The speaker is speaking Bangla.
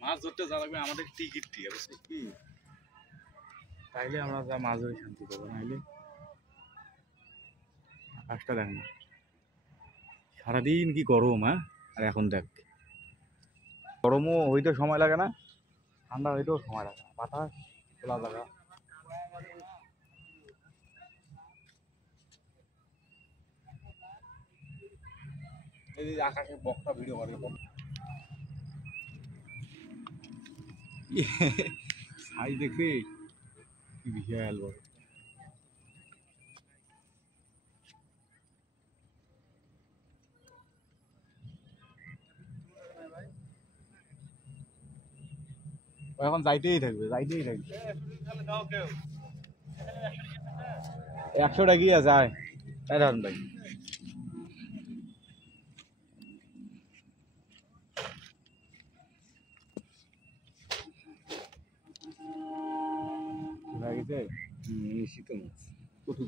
মাছ ধরতে যা লাগবে আমাদের টিকিট ঠিক আছে কি তাইলে আমরা যা মাছ ধরে শান্তি পাবো নাইলে আকাশটা দেখ না সারাদিন কি গরম হ্যাঁ আর এখন দেখ গরমও হইতে সময় লাগে না ঠান্ডা হইতেও সময় লাগে না বাতাস খোলা জায়গা এই আকাশে বকটা ভিডিও করে সাইজ দেখে কি বিশাল বড় এখন যাইতেই থাকবে 100 টাকা যায় তাই ধরুন ভাই শীত মাছ কত